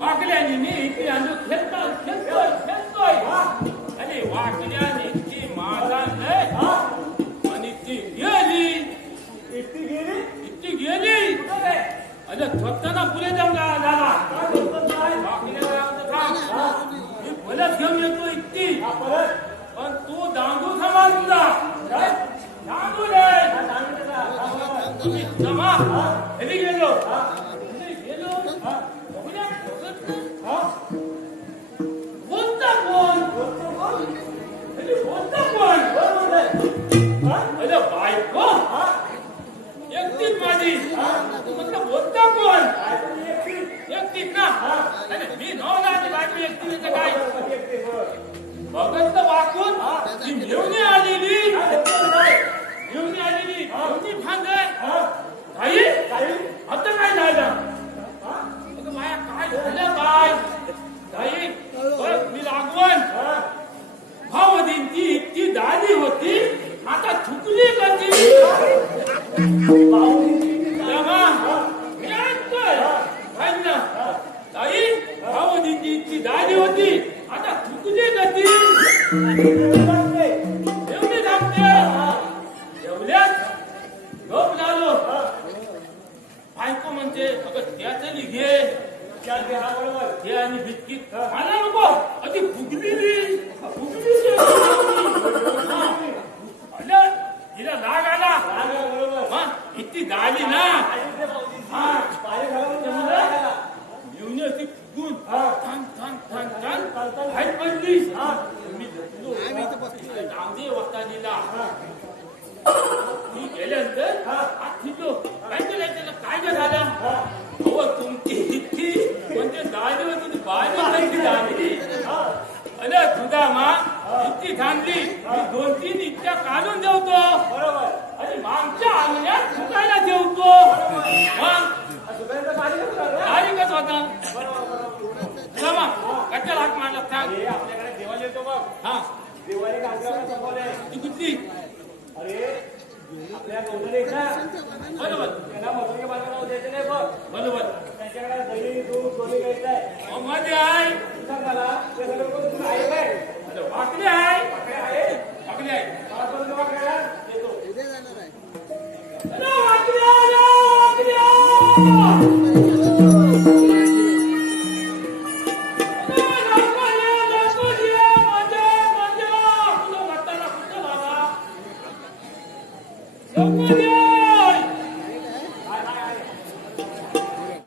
વાકલ્યાની ની કે આનો ખેલતો ખેલતો ખેલતો હા અને વાકલ્યાની કે મારા ને હા અને તે ગેલી ઇત્તી ગેલી ઇત્તી ગેલી અને થકતાના પુરે જાવ દાદા એ ભલે કેમ એ તો ઇત્તી પણ તું દાંડુ સમાજના દાંડુ રે. દાંડુ દાદા તમે જમા. એની ગેલો એની ગેલો હા. 지금까지 그냥 원당권 बायको म्हणते अगं त्यातली घे हे आणि बिस्किट मला नको फुगलेली फुगलेली तिला आला हा, इतकी गाली ना येऊन अशी फुगून थांब थांब थांब थांब पडली. दे वक्तानीला मी गेल्यानंतर फिरलो काय केलं त्याला काय काय झालं अहो तुमची इतकी म्हणजे दाढी होती बाजी झाली अरे तुझा मा इतकी थांबली दोन तीन इतक्या काढून ठेवतो आणि मागच्या अंगण्यात सुकायला ठेवतो मग तारीखच होता चला मग हाक मारला आपल्याकडे देवाला येतो बघ हा अरे आपल्या गौंडरे ना बरोबर त्यांना मजुरी बाजारावर द्यायचं नाही बघ. बरोबर त्यांच्याकडे दही दूध दोन्ही घ्यायचंय. अहो, मध्ये आहे. सांग मला ते सगळं तुला आहे काय? अरे, वाकडी आहे. आहे? वाकडी आहे. मला करून जमा करायला देतो अरे, वाकडी आहे, वाकडी आहे. Someone